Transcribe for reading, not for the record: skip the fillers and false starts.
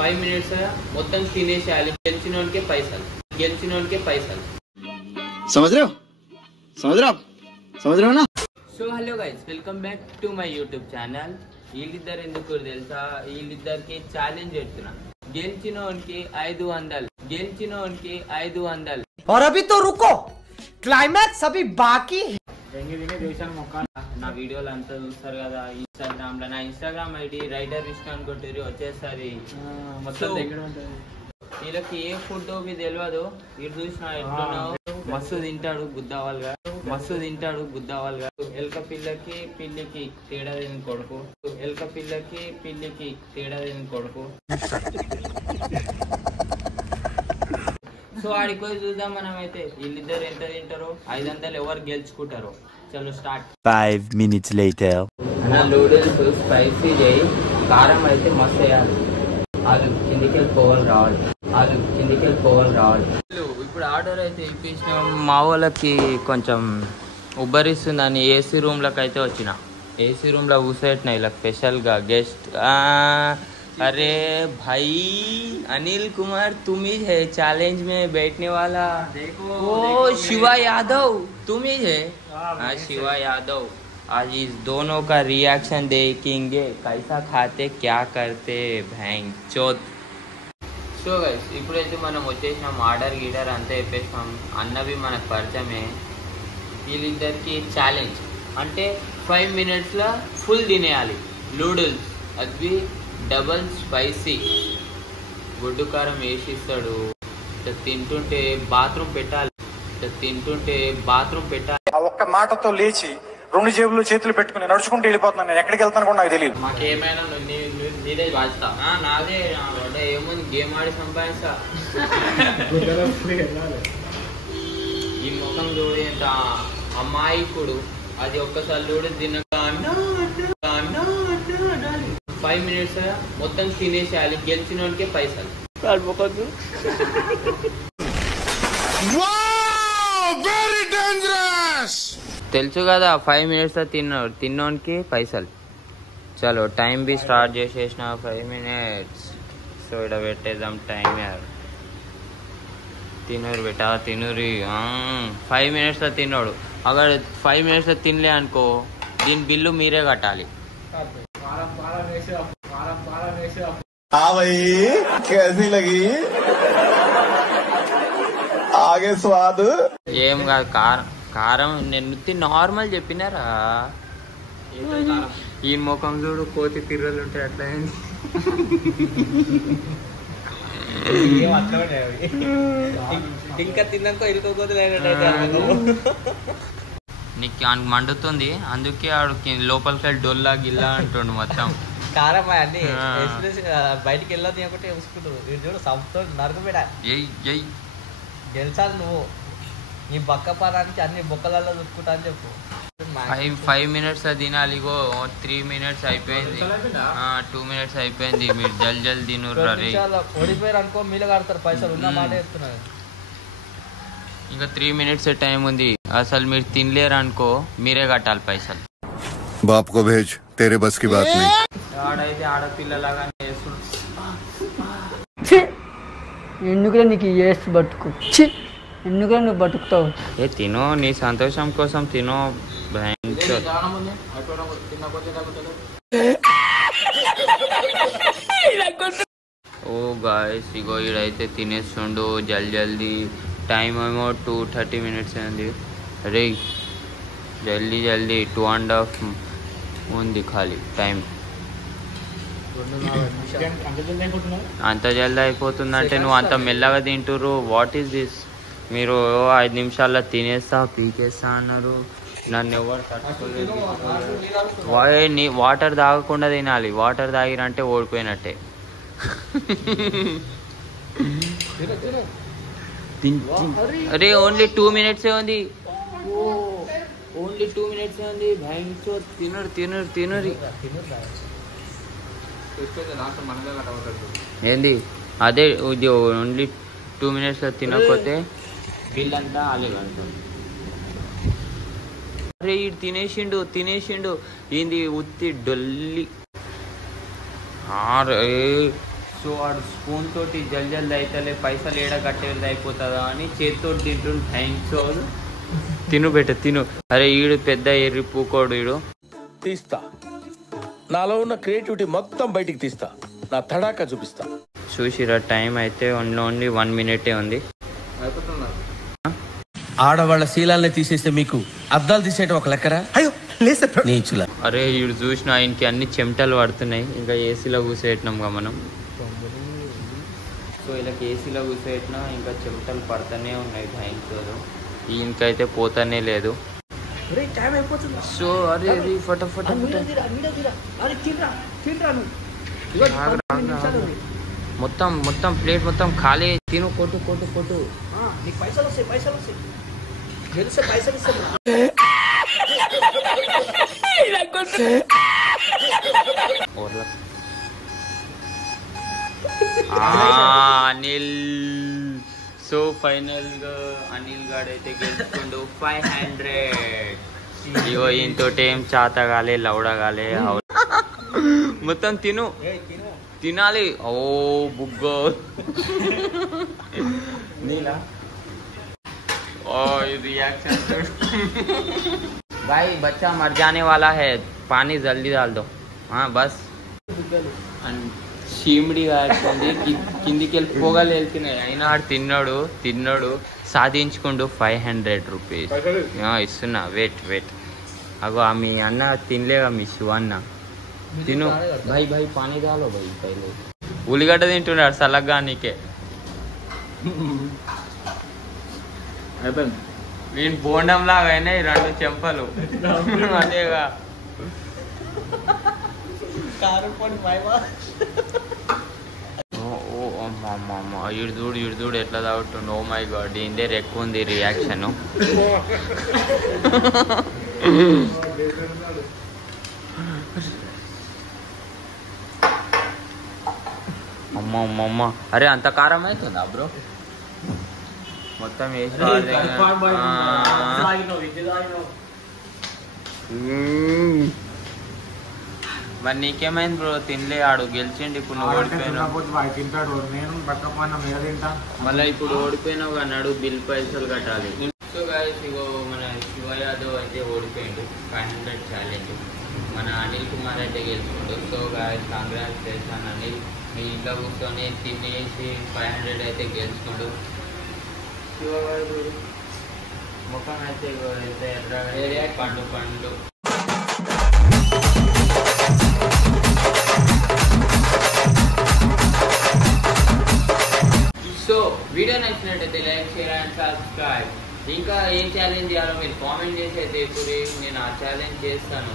5 minutes మొత్తం తినేసేయాలి. గెలిచినోనికే పైసలు. समझ रहे हो ना? So hello guys, welcome back to my YouTube channel. వీళ్ళిద్దరు ఎందుకు తెలుసా? వీళ్ళిద్దరికి ఛాలెంజ్ పెడుతున్నా. గెలిచినోనికి 500. और अभी तो रुको, क्लाइमैक्स अभी बाकी है. నా వీడియోలు అంతా చూస్తారు కదా ఇన్స్టాగ్రామ్ లో. నా ఇన్స్టాగ్రామ్ ఐడి రైడర్ విష్ణు అనుకుంటారు, వచ్చేసరి మొత్తం వీళ్ళకి ఏ ఫుడ్ తెలియదు. వీడు చూసిన ఎట్లున్నావు, మస్తు తింటాడు గుద్దవాలుగా. ఎలక పిల్లకి పిల్లికి తేడా తిని కొడుకు. సో ఆడికి పోయి చూద్దాం మనమైతే వీళ్ళిద్దరు ఎంత తింటారో. 500 ఎవరు గెలుచుకుంటారో. చలో స్టార్ట్. 5 minutes later. నా నూడిల్స్ స్పైసీ చేయి, కారం అయితే మస్తు వేయాలి. వాళ్ళు కిందికి వెళ్ళిపోవాలి రావాలి. ఇప్పుడు ఆర్డర్ అయితే ఇప్పించినాం. మా వాళ్ళకి కొంచెం ఉబ్బరిస్తుందని ఏసీ రూమ్లోకి అయితే వచ్చిన. ఏసీ రూమ్లో కూర్చోబెట్టిన ఇలా స్పెషల్గా గెస్ట్. अरे भाई अनिल कुमार तुम ही है चैलेंज में बैठने वाला. ओ शिवा यादव तुम ही है. हाँ शिवा यादव. आज इस दोनों का रिएक्शन देखेंगे, कैसा खाते क्या करते भैंग चौथ. సో గైస్ ఇప్పుడైతే మనం వచ్చేసినాం. ఆర్డర్ గీడర్ అంతా చెప్పేసినాం. అన్నవి మనకు పరిచయమే. వీళ్ళిద్దరికి ఛాలెంజ్ అంటే 5 minutesలో ఫుల్ తినేయాలి. నూడిల్స్ అది డబల్ స్పైసీ, గుడ్డు కారం వేసి ఇస్తాడు. తింటుంటే బాత్రూమ్ పెట్టాలి. ఒక్క మాటతో లేచి 2 జేబులు చేతులు పెట్టుకుని నడుచుకుంటూ వెళ్ళిపోతున్నాను. నేను ఎక్కడికి వెళ్తాను కూడా నాకు తెలియదు. మాకేమైనా నీదే బాధ్యత. నాదే ఏముంది, గేమ్ ఆడి సంపాదిస్తా. ఈ ముఖం చూడు ఎంత అమాయకుడు. అది ఒక్కసారి చూడు తినక 5 minutes మొత్తం తినేసేయాలి. గెలిచినోనికే పైసలు. తెలుసు కదా 5 minutes తిన్నోనికి పైసలు. చలో టైం బి స్టార్ట్ చేసేసిన. 5 minutes. సో ఇక్కడ పెట్టేద్దాం టైమర్. తినూరి 5 minutes తిన్నాడు. అక్కడ 5 minutes తినలే అనుకో, దీని బిల్లు మీరే కట్టాలి. कैसी लगी आगे स्वाद ఏం కాదు, కారం నేను నార్మల్ చెప్పినారా. ఈ ముఖం చూడు, కోతి పిర్రలు ఉంటాయి అట్లా. ఇంకా తిన్నాక ఇరుకోపోతే నీకు మండుతుంది, అందుకే ఆడు లోపలికి వెళ్ళి డొల్లా గిల్లా అంటుండు మొత్తం. కారం అన్ని బయటికి వెళ్ళదు ఒకటి చూసుకుంటారు. వీడు చూడు సంతో నరకబెడ గెలిచాలి. నువ్వు నీ బక్క పారానికి అన్ని బొక్కలలో చూసుకుంటా అని చెప్పు. 5 minutes తినాలి. ఇగో 3 minutes అయిపోయింది. 2 minutes అయిపోయింది. మీరు జల్ తినుర్రా. ఓడిపోయారు అనుకో, మీలో కడతారు పైసలు. ఉన్న మాట చెప్తున్నారు. ఇంకా 3 minutes టైం ఉంది. అసలు మీరు తినలేరు అనుకో, మీరే కట్టాలి పైసలు. बाप को भेज, तेरे बस की बात नहीं. ఆడైతే ఆడపిల్లలాగా ఎందుకులే నీకు ఏసు బతుకు, ఎందుకులే నువ్వు బతుకుతావు. ఏ తినో, నీ సంతోషం కోసం తినో. ఓ గాయస్ ఇగో ఈడైతే తినేస్తుండు జల్దీ. టైం ఏమో 2:30 minutes అయింది. అరే జల్దీ 2.5 ఉంది ఖాళీ టైం. అంత జల్దీ అయిపోతుందంటే నువ్వు అంత మెల్లగా తింటురు. What is this? మీరు 5 నిమిషాల్లో తినేస్తా పీకేస్తా అన్నారు. నన్ను ఎవరు తట్టుకోలేదు. వాటర్ తాగకుండా తినాలి. వాటర్ తాగిరంటే ఓడిపోయినట్టే. అరే ఓన్లీ 2 minutes ఉంది. భయంతో తినరు. ఏంది అదే ఓన్లీ 2 minutes తినకపోతే బిల్ అంతా అలాగే కడతారు. అరే ఇటు తినేసిండు ఏంది ఉత్తి డొల్లి. సో వాడు స్పూన్ తోటి జల్ది అయితలే, పైసలు ఏడ కట్టేది అయిపోతుందా అని చేతితో తింటుండు. థ్యాంక్స్ తిను బెట తిను. అరే ఈడు పెద్ద ఎర్రి పూకోడు ఈడు. తీస్తా, నాలో ఉన్న క్రియేటివిటీ మొత్తం బయటికి తీస్తా, నా తడాకా చూపిస్తా. చూసిరా టైం అయితే ఓన్లీ 1 minute ఉంది. ఆడవాళ్ళ శీలాన్ని తీసేస్తే మీకు అద్దాలు తీసేయడం ఒక లెక్కరా? అయ్యో నీచులా. అరే ఈడు చూసిన ఆయనకి అన్ని చెమటలు పడుతున్నాయి. ఇంకా ఏసీలో కూర్చోబెట్టినాంగా మనం. సో వీళ్ళకి ఏసీలో కూర్చోబెట్టినా ఇంకా చెమటలు పడుతూనే ఉన్నాయి. థ్యాంక్స్ ఈయనకైతే పోతానే లేదు. సో అరే ఫటాఫట్ మొత్తం ప్లేట్ మొత్తం ఖాళీ. తిను, కొట్టు. అనిల్. సో ఫైనల్ గా అనిల్ గాడైతే గెలుచుకుండు 500. ఇగో ఈయనతో ఏం చాతగాలే లౌడగాలే. మొత్తం తినాలి. ఓ బుగ్గో నీలా. ओ रिएक्शन भाई बच्चा मर जाने वाला है, पानी जल्दी डाल दो. हाँ बस చీమిడి కాస్తుంది. కిందికి వెళ్ళి పొగలు వెళ్తున్నాయి. అయినా ఆడు తిన్నాడు సాధించుకుంటూ 500 రూపీస్ ఇస్తున్నా. వెయిట్ అగో మీ అన్న తినలేగా, మీ శివ అన్న తిను. భాయ్ పానీ దాలో భాయ్. పైలే ఉల్లిగడ్డ తింటున్నాడు సలగ్గా నీకే. వీని బోండం లాగా అయినాయి 2 చెంపలు. అదేగా ఇడు చూడు ఎట్లా తాగుతుండు. ఓ మై గాడ్, ఇందే ఎక్కువ ఉంది రియాక్షన్. అమ్మ అరే అంత కారం అవుతుందా బ్రో? మొత్తం వేసి మరి నీకేమైంది బ్రో? తినలే, ఆడు గెలిచిండు. ఇప్పుడు నువ్వు ఓడిపోయినావు. మళ్ళీ ఇప్పుడు ఓడిపోయినావు అన్నాడు, బిల్ పైసలు కట్టాలి. సో గాయ్స్ ఇగో మన శివ యాదవ్ అయితే ఓడిపోయిండు 500 ఛాలెంజ్. మన అనిల్ కుమార్ అయితే గెలుచుకుండు. So guys congratulation Anil. మీ ఇంట్లో కూర్చొని తినేసి 500 అయితే గెలుచుకుండు. శివ గారు ముఖం అయితే ఎర్రగా పండు. సో వీడియో నచ్చినట్టయితే లైక్, షేర్ అండ్ సబ్స్క్రైబ్. ఇంకా ఏం ఛాలెంజ్ చేయాలో మీరు కామెంట్ చేసి అయితే ఇప్పుడు నేను ఆ ఛాలెంజ్ చేస్తాను.